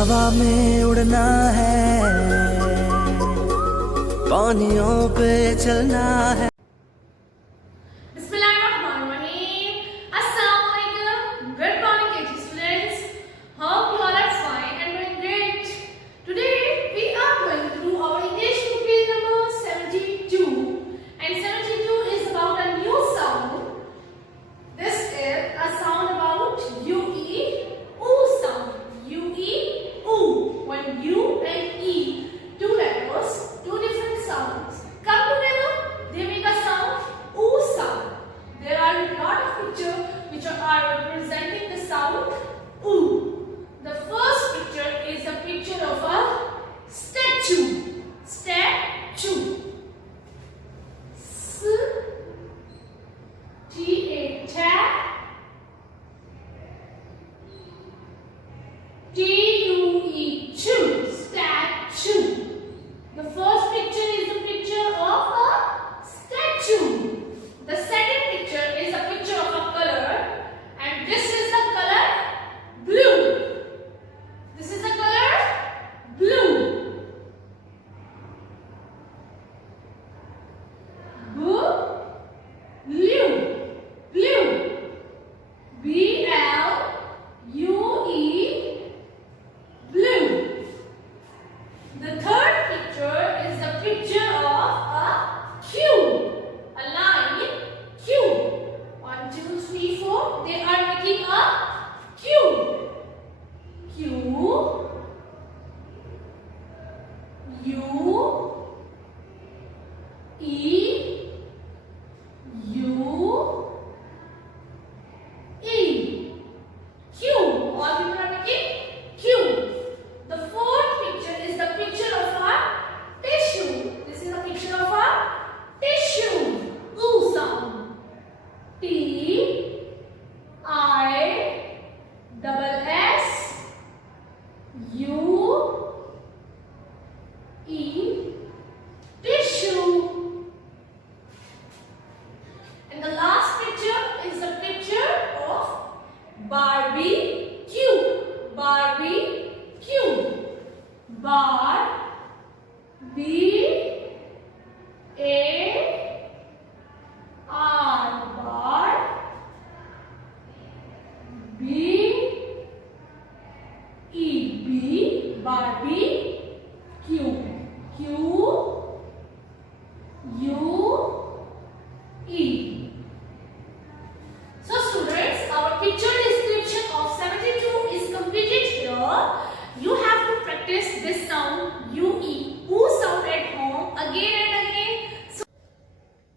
हवा में उड़ना है, पानियों पे चलना है।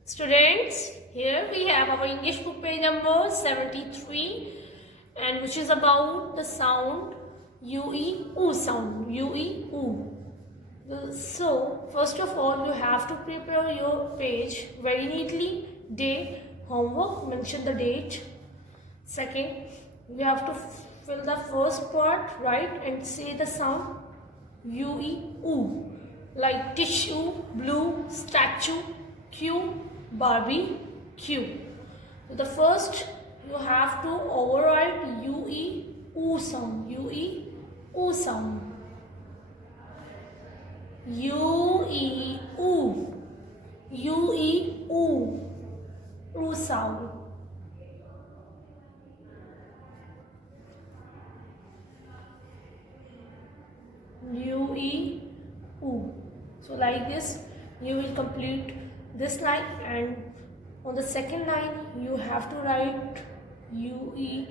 Students, here we have our English book page number 73, and which is about the sound UE, oo sound, UE, oo. So, first of all, you have to prepare your page very neatly. Day, homework, mention the date. Second, you have to fill the first part, right, and say the sound UE, oo, like tissue, blue, statue, Q, Barbie, Q. So the first, you have to override UE, oo sound, UE, oo sound. UE, oo, UE, oo, oo sound. UE, oo. So like this, you will complete this line, and on the second line you have to write UE,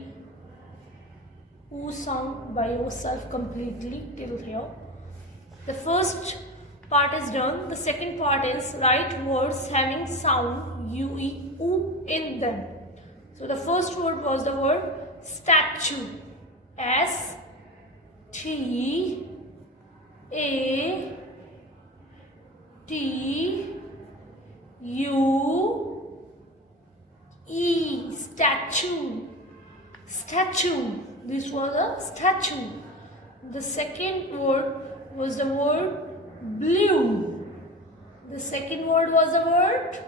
oo sound by yourself completely till here. The first part is done. The second part is write words having sound UE, oo in them. So the first word was the word statue. S T A T U E, statue. Statue. This was a statue. The second word was the word blue. The second word was the word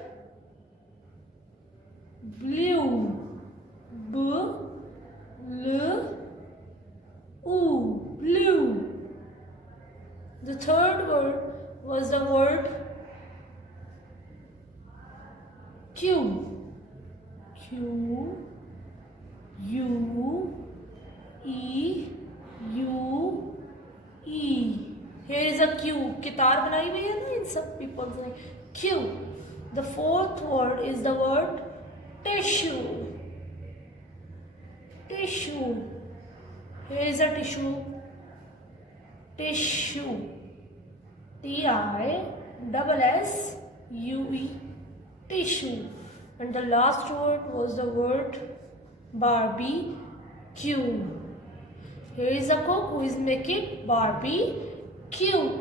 blue. B L U, blue. The third word was the word queue. Q U E U E. Here is a Q. कितार बनाई हुई है ना इन सब people ने. Q. The fourth word is the word tissue. Tissue. Here is a tissue. Tissue. TISSUE. Tissue. And the last word was the word barbecue. Here is a cook who is making barbecue.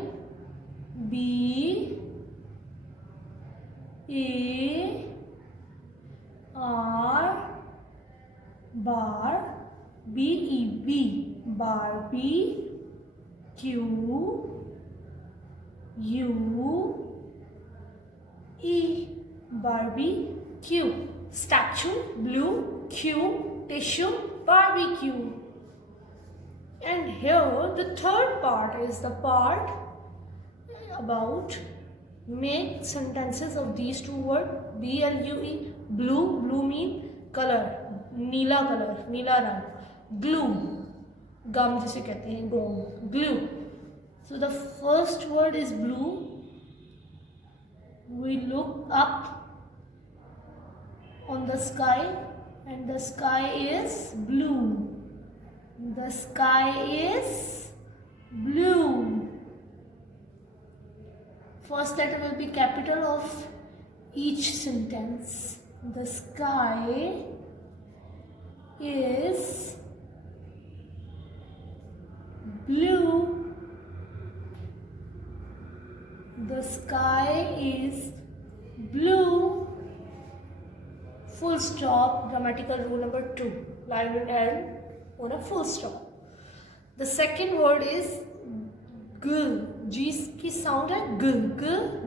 B A R bar B E B barbecue U E barbecue. Statue, blue, Q, tissue, barbecue. And here the third part is the part about make sentences of these two words. BLUE, blue, blue mean color, Neela color, नीला रंग. Glue, gum जिसे कहते हैं, gum, glue. So the first word is blue. We look up on the sky and the sky is blue. The sky is blue. First letter will be capital of each sentence. The sky is blue. The sky is blue. Full stop. Grammatical rule number 2. Line will end on a full stop. The second word is g. G की sound है g.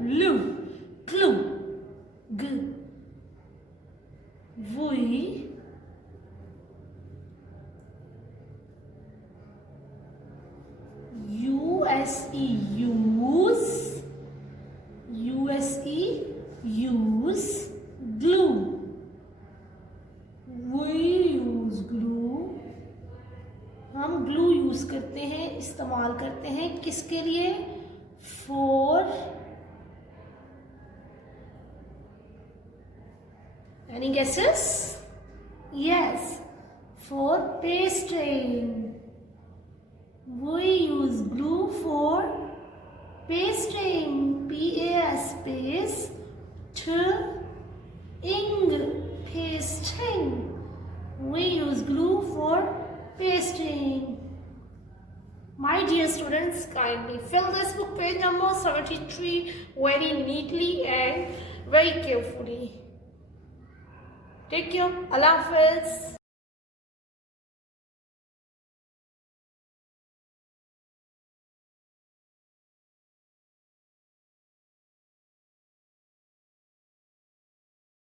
Glue. Glue. G. We use glue. We use glue. हम glue use करते हैं, इस्तेमाल करते हैं किसके लिए? For any guesses? Yes, for pasting. We use glue for pasting. P-A-S space T-ing. Pasting. We use glue for pasting. My dear students, kindly fill this book page number 73 very neatly and very carefully. Take care. Allah Hafiz.